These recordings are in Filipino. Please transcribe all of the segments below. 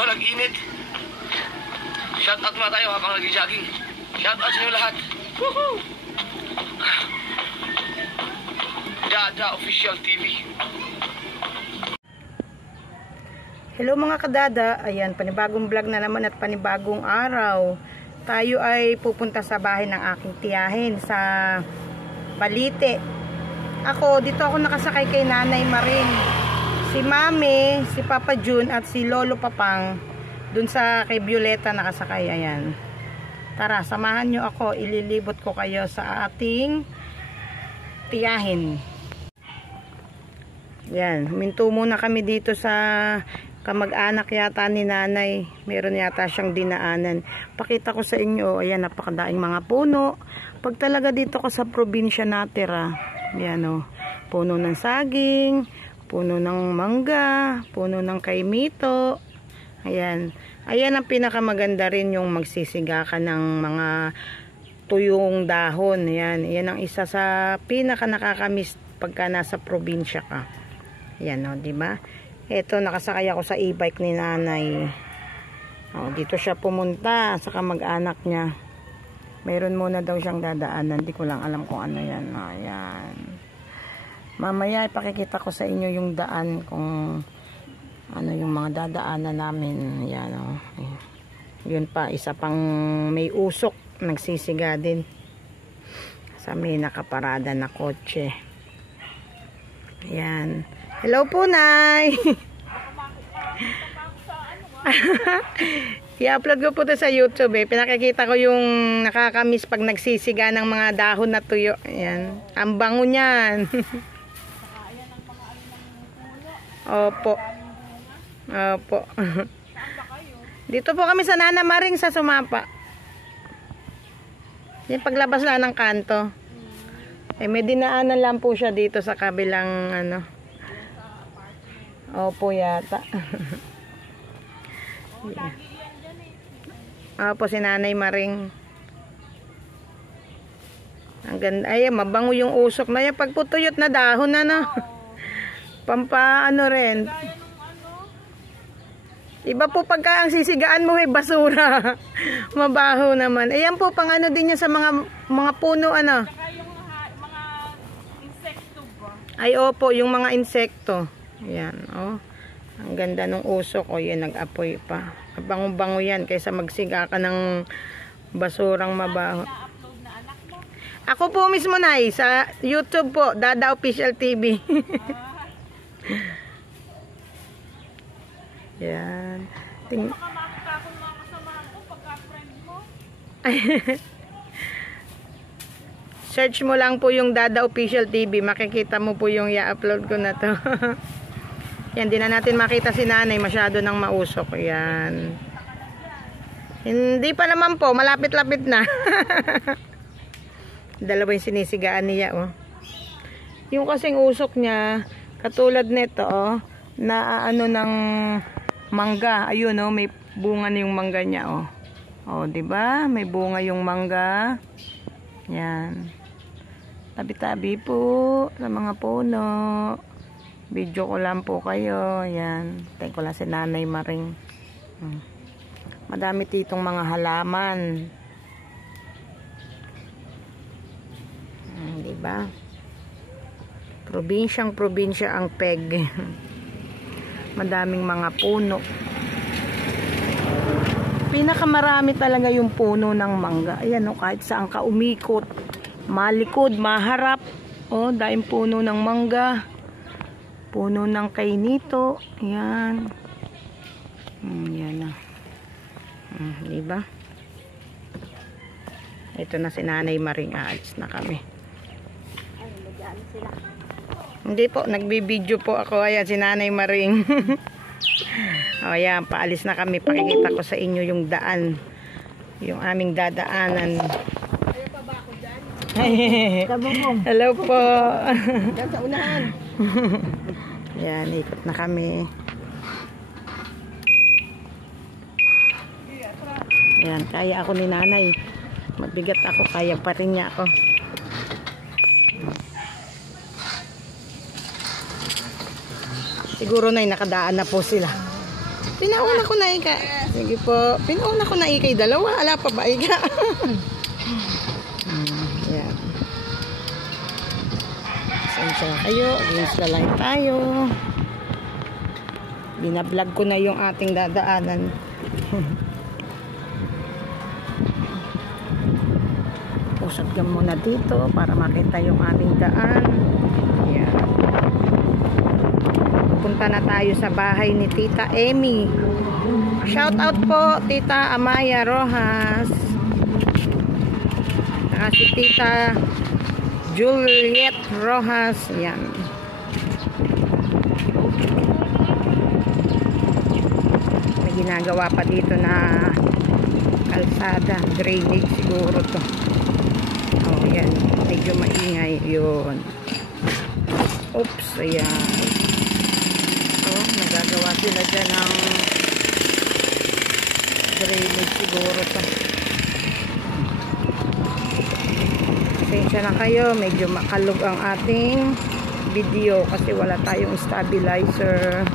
ko, nag-init. Shout out muna tayo habang nag-jogging. Shout out sa inyo lahat. Woohoo! Dada Official TV. Hello mga kadada, ayan, panibagong vlog na naman at panibagong araw. Tayo ay pupunta sa bahay ng aking tiyahin sa Balite. Dito ako nakasakay kay Nanay Maring. Si Mami, si Papa Jun at si Lolo Papang dun sa kay Violeta nakasakay. Ayan. Tara, samahan nyo ako. Ililibot ko kayo sa ating tiyahin. Ayan, huminto muna kami dito sa kamag-anak yata ni Nanay. Meron yata siyang dinaanan. Pakita ko sa inyo, ayan, napakadaing mga puno. Pag talaga dito ka sa probinsya natira, ayan o, puno ng saging, puno ng mangga, puno ng kaimito. Ayan. Ayan ang pinakamaganda rin, yung magsisiga ka ng mga tuyong dahon. Ayan. Ayan ang isa sa pinaka nakakamiss pagka nasa probinsya ka. Ayan o, diba? Ito, nakasakay ako sa e-bike ni Nanay. O, dito siya pumunta sa kamag-anak niya. Mayroon muna daw siyang dadaanan. Hindi ko lang alam kung ano yan. Ayan. Mamaya ipakikita ko sa inyo yung daan kung ano yung mga dadaanan namin. Ayan o. Yun pa, isa pang may usok. Nagsisiga din. Sa may nakaparada na kotse. Ayan. Hello po, Nay. I-upload ko po ito sa YouTube eh. Pinakikita ko yung nakakamiss pag nagsisiga ng mga dahon na tuyo. Ayan. Ang bango niyan. Opo. Opo. Dito po kami sa Nana Maring sa Sumapa. Yung paglabas lang ng kanto. Eh, may dinaanan lang po siya dito sa kabilang ano. Opo yata. Yeah. Opo, si Nanay Maring. Ang ganda. Ay, mabango yung usok na yan. Pagputuyot na dahon na na. Pampaano rin. Iba po pagka ang sisigaan mo ay basura. Mabaho naman. Ayan po, pang ano din yan sa mga puno ano. Mga insekto ba? Ay, opo, yung mga insekto. Ayan, oh. Ang ganda ng usok. O, yan, nag-apoy pa. Bango-bango yan kaysa magsiga ka ng basurang mabaho. Ako po mismo, Nay, sa YouTube po, Dada Official TV. Yan. Baka makita akong mga kasamahan ko pagka-friend mo. Search mo lang po yung Dada Official TV. Makikita mo po yung i-upload ko na to. Yan, di na natin makita si Nanay. Masyado nang mausok. Yan. Hindi pa naman po. Malapit-lapit na. Dalawa yung sinisigaan niya, oh. Yung kasing usok niya, katulad nito, oh, na ano ng mangga. Ayun, oh, may bunga na yung mangga niya, oh. Oh, diba? May bunga yung mangga. Yan. Tabi-tabi po sa mga puno. Video ko lang po kayo. Yan. Tayo ko lang si Nanay Maring. Madami ditong mga halaman. Diba? Probinsyang probinsya ang Peg. Madaming mga puno. Pinakamarami talaga yung puno ng mangga. Ayan o, kahit saan ka umikot. Malikod, maharap. O, daing puno ng mangga. Puno ng kainito. Ayan. Yan na. Diba? Ito na si Nanay Maring. Aalis na kami. Ay, nagyan sila. Hindi po, nagbibideo po ako. Ayan, si Nanay Maring. O, ayan, paalis na kami. Pakikita ko sa inyo yung daan. Yung aming dadaanan. Ayaw pa ba ako dyan? Hello po. Dyan sa unahan. Yan, ikot na kami. Yan, kaya ako ni Nanay. Mabigat ako, kaya pa rin niya ako. Siguro na nakadaan na po sila. Pinauna ko na ika. Sige po. Pinauna ko na ikay dalawa. Ala pa ba ika? Yan. Sensya kayo. Against the line tayo. Binablog ko na yung ating dadaanan. Pusat ka muna dito para makita yung aming daan. Yan. Punta na tayo sa bahay ni Tita Emmy. Shout out po Tita Amaya Rojas. Si Tita Juliet Rojas. Yan. May ginagawa pa dito na kalsada. Drainage siguro to. Oh, yan. Medyo maingay. Yun. Oops. Ayan. Oh, nagagawa sila dyan ng drainage siguro to. Pasensya na kayo, medyo makalog ang ating video kasi wala tayong stabilizer.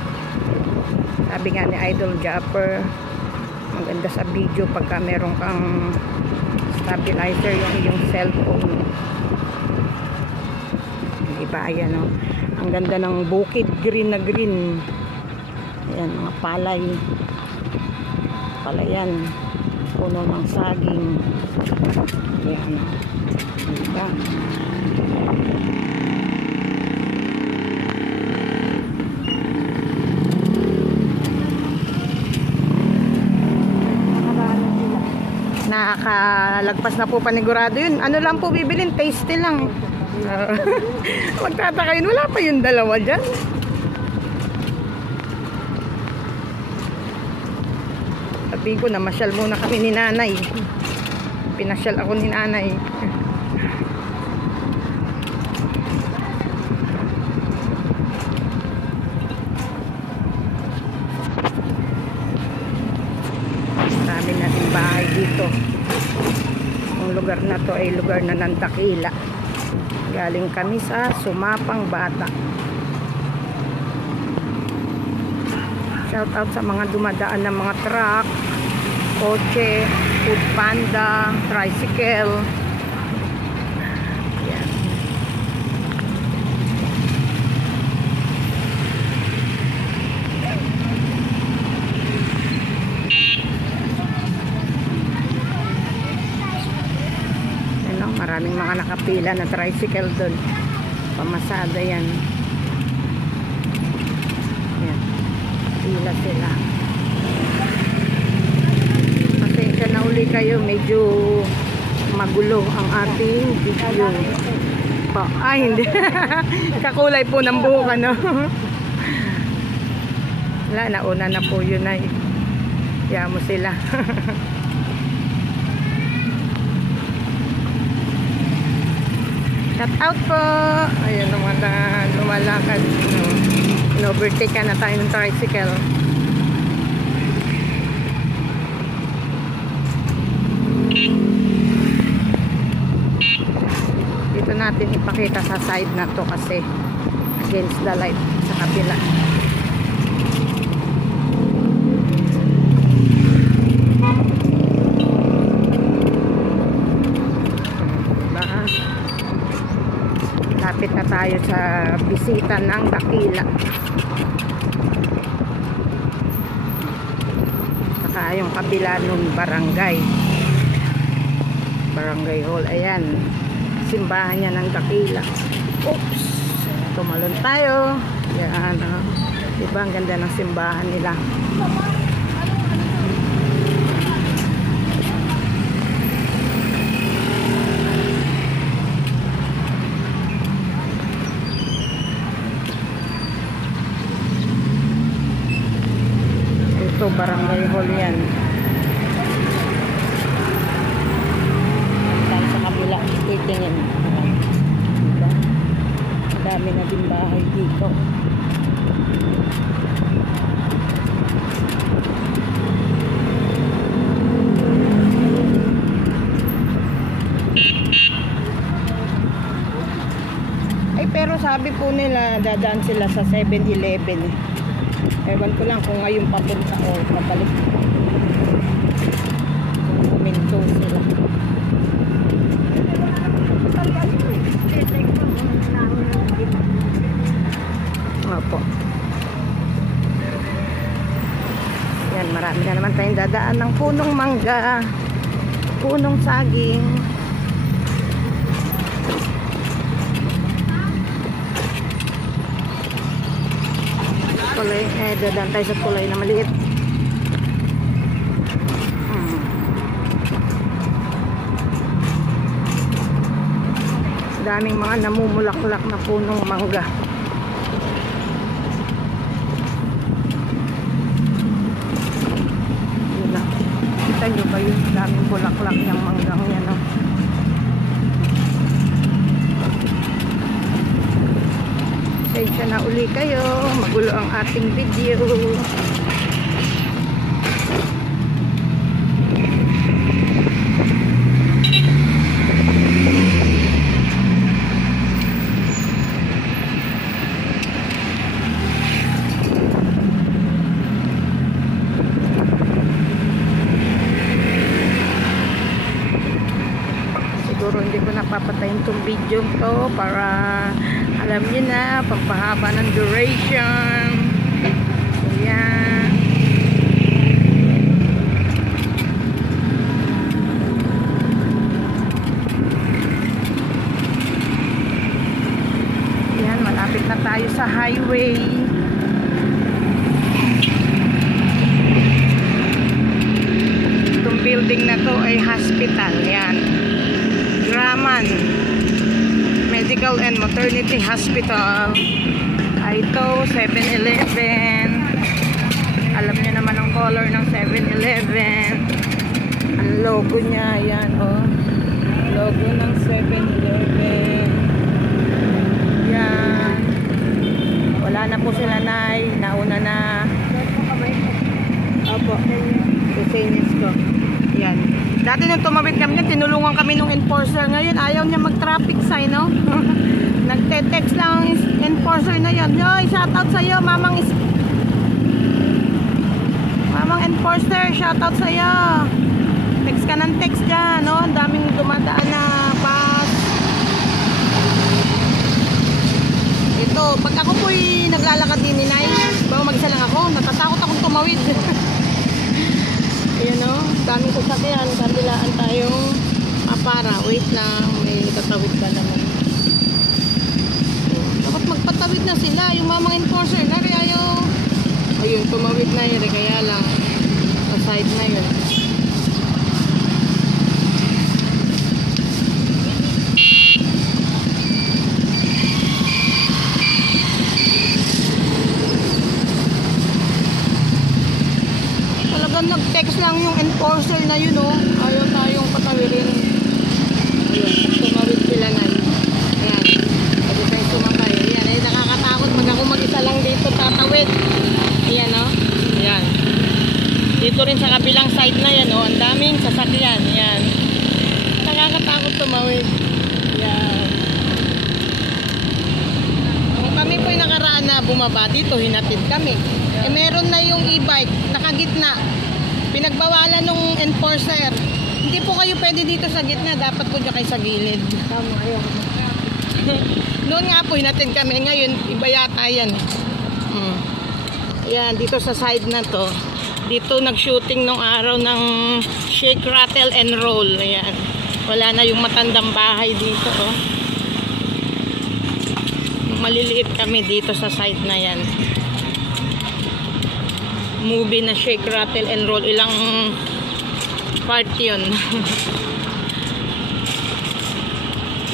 Sabi nga ni Idol Japper, maganda sa video pagka meron kang stabilizer yung iyong cellphone. Diba, ayan o. Ang ganda ng bukid, green na green. Ayan, mga palay. Palayan. Puno ng saging. Ayan. Diba? Nakakalagpas na po panigurado yun. Ano lang po bibilin? Tasty lang. Magtataka yun. Wala pa yung dalawa dyan. Sabihin ko na masyal muna kami ni nanay. Pinasyal ako ni nanay. Marami nating bahay dito. Ang lugar na to ay lugar na ng Dakila. Galing kami sa Sumapang Bata. Shout out sa mga dumadaan ng mga truck, kotse, food panda, tricycle. Yan. Ano, maraming mga nakapila na tricycle doon. Pamasada yan. Yan. Pila sila. Pasensya na uli kayo, medyo magulo ang ating video. Ay, hindi. Kakulay po ng buhok, ano. Wala, nauna na po yun ay. Kaya mo sila. Shout out po. Ayun naman na lumalakad. In-overtake ka na tayo ng tricycle. Dito natin ipakita sa side na to kasi against the light sa kabila. Lapit na tayo sa bisita ng Dakila. Saka yung kabila ng barangay hall. Ayan, simbahan niya ng Dakila. Oops, tumalon tayo. Yan, diba ang ganda ng simbahan nila. Ito, barangay hall yan. Tayo sa kabila, titingin. Diba? Madami na din bahay dito. Ay, pero sabi po nila, dadaan sila sa 7-Eleven. Ewan ko lang kung ngayon papunta o pabalik. Kuminto sila. Opo. Yan, marami na naman tayong dadaan ng punong mangga, punong saging. Tulay, dadaan tayo sa tulay na maliit. Daming mga namumulaklak na punong mangga. Yun na. Kita nyo ba yun? Daming bulaklak yung manggang yan, no? Pasensya na uli kayo. Magulo ang ating video. Siguro hindi ko napapatayin tong video to para alam niyo na, pagpahaba ng duration. Ayan. Ayan, malapit na tayo sa highway. Itong building na to ay hospital. Ayan. Graman Medical and Maternity Hospital. Ito, 7-Eleven. Alam niyo naman ang color ng 7-Eleven. Ang logo niya, yan, oh. Logo ng 7-Eleven. Yan. Wala na po sila, Nay. Nauna na. Opo. Kusinis ko. Yan. Dati nung tumawid kami niya, tinulungan kami nung enforcer. Ngayon, ayaw niya mag-traffic sign, no? Nagte-text lang ang enforcer na yun. Yoy, shoutout sa'yo, mamang enforcer, shoutout sa'yo. Text ka ng text dyan, no? Ang daming dumadaan na pass. Ito, pag ako po'y naglalakad din ni Nay, bago mag-isa lang ako, natatakot akong tumawid. Ayan, no? Daming sasakyan, kandilaan tayong para. Wait lang, may tatawid ka naman. Dapat magpatawid na sila, yung mamang enforcer na ayaw. Ayun, tumawid na yun, kaya lang sa side na yun. Nag-text lang yung enforcer na yun, oh. Ayaw tayong patawirin. Ayun, tumawid sila na yun. Ayan, pwede tayo sumakay. Ayan, ay nakakatakot pag ako mag-isa lang dito tatawid. Ayan, oh. Ayan. Dito rin sa kabilang side na yan, oh. Ang daming sasakyan. Ayan. Nakakatakot tumawid. Ayan. Kung kami po'y nakaraan na bumaba dito, hinatid kami. Eh, meron na yung e-bike, nakagitna. Pinagbawalan nung enforcer. Hindi po kayo pwede dito sa gitna. Dapat po dyan kayo sa gilid. Tama, ayaw. Noon nga po, hinatid kami. Ngayon, iba yata yan. Ayan, dito sa side na to. Dito nag-shooting nung araw ng Shake, Rattle, and Roll. Ayan. Wala na yung matandang bahay dito. Oh. Maliliit kami dito sa side na yan. Movie na Shake, Rattle, and Roll. Ilang part yun.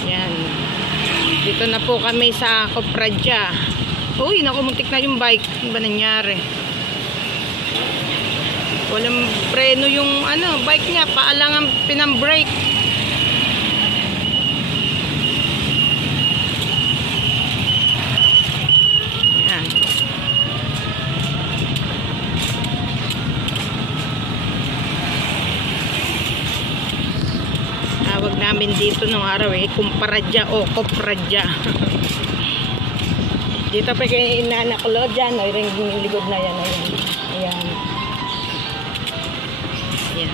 Yan. Dito na po kami sa Copradja. Uy, naku, muntik na yung bike. Ano ba nangyari? Walang preno yung bike niya. Paalang ang pinang-brake. Tawag namin dito nung araw Copradja o Copradja. Dito pa kay inaanaklod dyan. Ay, ring likod na yan. Ayan. Ayan. Ayan.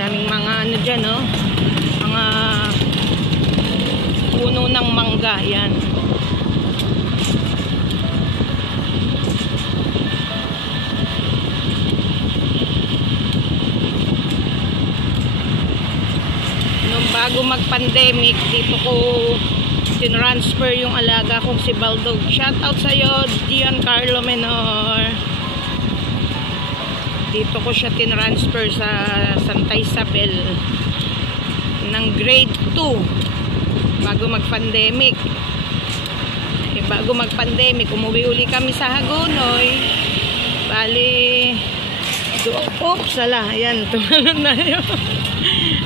Daming mga ano dyan, no? Mga puno ng mangga. Yan. Bago mag-pandemic, dito ko tinransfer yung alaga kong si Baldog. Shout out sa'yo, Giancarlo Menor. Dito ko siya tinransfer sa Santa Isabel ng grade 2 bago mag-pandemic. Bago mag-pandemic, umuwi uli kami sa Hagonoy. Bali, oops, ala, ayan, tumalon na yun.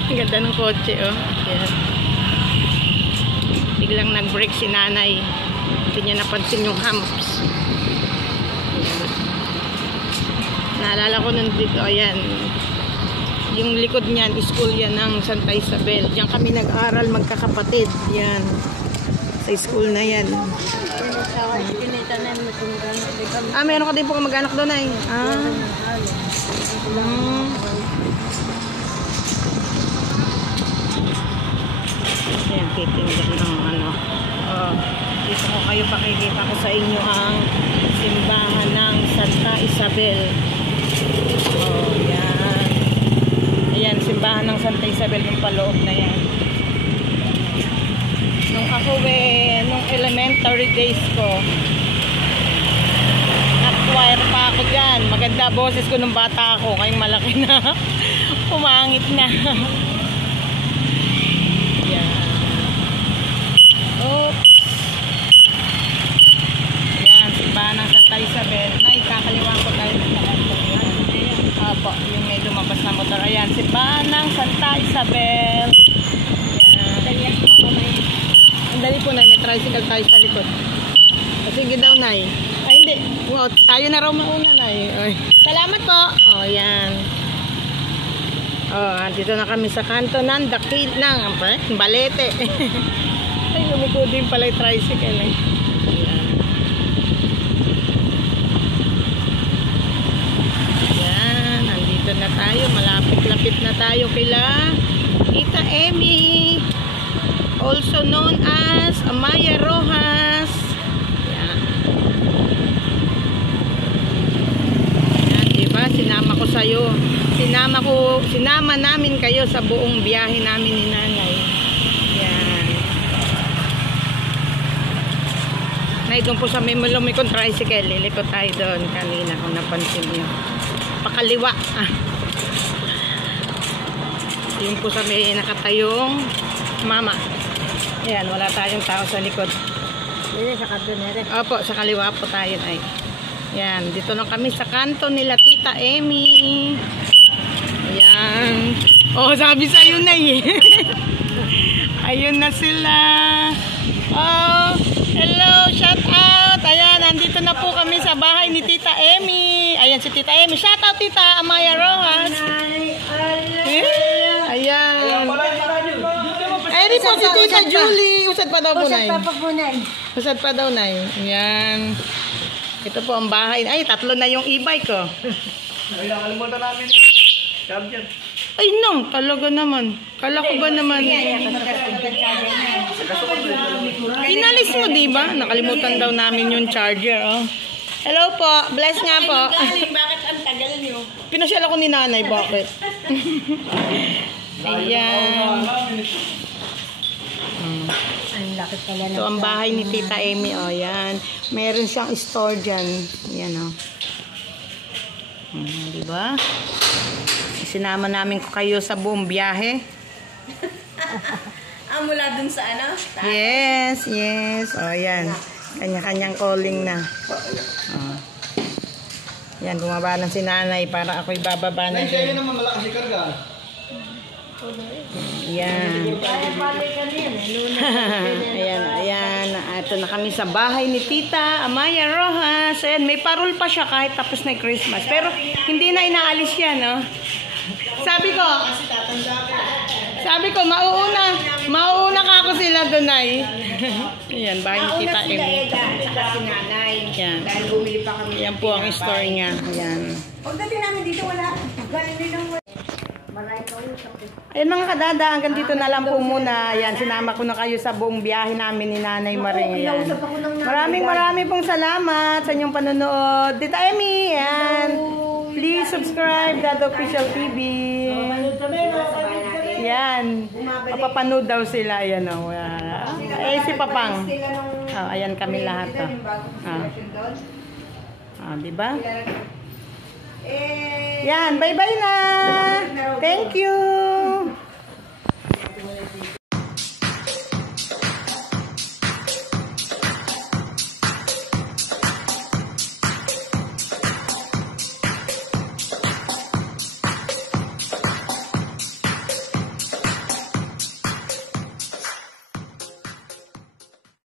Ang ganda ng kotse, oh. Ayan. Biglang nag-brake si nanay. Hindi niya napansin yung humps. Ayan. Naalala ko nun dito, ayan. Yung likod niyan, school yan ng Santa Isabel. Diyan kami nag-aral magkakapatid. Yan. Sa school na yan. Meron ka din po mag-anak doon ay. Ayan, titingnan ng ano. Dito ko kayo pakikita ko sa inyo ang simbahan ng Santa Isabel. Yan. Ayan, simbahan ng Santa Isabel yung paloob na yan. Nung ako nung elementary days ko, nag-choir pa ako dyan. Maganda boses ko nung bata ako, kayong malaki na. Pumangit na. Yan. Oops. Yan, simbahan ng Santa Isabel. Kakaliwa ko tayo sa kanto. Opo, yung may lumabas na motor. Ayan, simbahan ng Santa Isabel. Ayan. Ang dali po, Nay. May tricycle tayo sa likod. Sige daw, Nay. Ay, hindi. Wow, tayo na raw mauna, Nay. Ay. Salamat po. O, yan. O, dito na kami sa kanto ng Dakil ng Balete. Ay, lumiko din pala yung tricycle. Eh. Ayan. Nandito na tayo. Malapit-lapit na tayo kila Tita Emmy. Also known as Amaya Rojas. Yan. Yan, diba? Sinama ko sa'yo. Sinama namin kayo sa buong biyahe namin ni Nanay. Yan. Nay, doon po sa may lumikong tricycle. Lilikot tayo doon kanina kung napansin niyo. Pakaliwa. Yun po sa may nakatayong mama. Ayan, wala tayong tao sa likod. Sa kanto nere. Opo, sa kaliwa po tayo ay. Ayan, dito lang kami sa kanto nila Tita Emmy. Ayan. Oh, sabi sa'yo na eh. Ayun na sila. Oh, hello, shout out. Ayan, nandito na po kami sa bahay ni Tita Emmy. Ayan si Tita Emmy. Shout out, Tita Amaya Rojas. Ayan. Ay, di po si Tita Julie. Usad pa daw po, Nay. Usad pa po, Nay. Usad pa daw, Nay. Ayan. Ito po ang bahay. Ay, tatlo na yung e-bike ko. Ay, nakalimutan namin. Charger. Ay, no. Talaga naman. Kala ko ba naman? Inalis mo, di ba? Nakalimutan daw namin yung charger, oh. Hello po. Bless nga po. Bakit ang tagal niyo? Pinasyal ako ni Nanay. Bakit? Ayan. Ang laki pala na. So, ang bahay ni Tita Emmy, oh, yan. Meron siyang store dyan. Yan, oh. Diba? Sinama namin ko kayo sa buong biyahe. Mula dun sa ano? Yes, yes. Oh, yan. Kanya-kanyang calling na. Oh. Yan, bumaba ng si Nanay para ako'y bababa na Ay, din. naman malakas yung karga. Yan. Ayan, ayan. Ito na kami sa bahay ni Tita Amaya Rojas. Ayan, may parol pa siya kahit tapos na Christmas. Pero hindi na inaalis yan, no? Sabi ko, mauuna ka ako sila doon ay. Ayan, bahay ni Tita Emmy. Si nanay. Yan. Dahil bumili pa kami. Yan po ang store niya. Ayan. Pagdating namin dito, wala. Galing din ang maray ka usap. Ayun mga kadada, hanggang dito na lang po muna. Ayan, sinama ko na kayo sa buong biyahe namin ni Nanay Marie. Ayan. Inausap ako ng nanay. Maraming pong salamat sa inyong panonood. Tita Emmy, ayan. Please subscribe, Dad Official TV. Yan. Mapapanood daw sila. Ayan o. Si Papang. Ayan kami lahat. Diba? Yan. Bye-bye na. Thank you.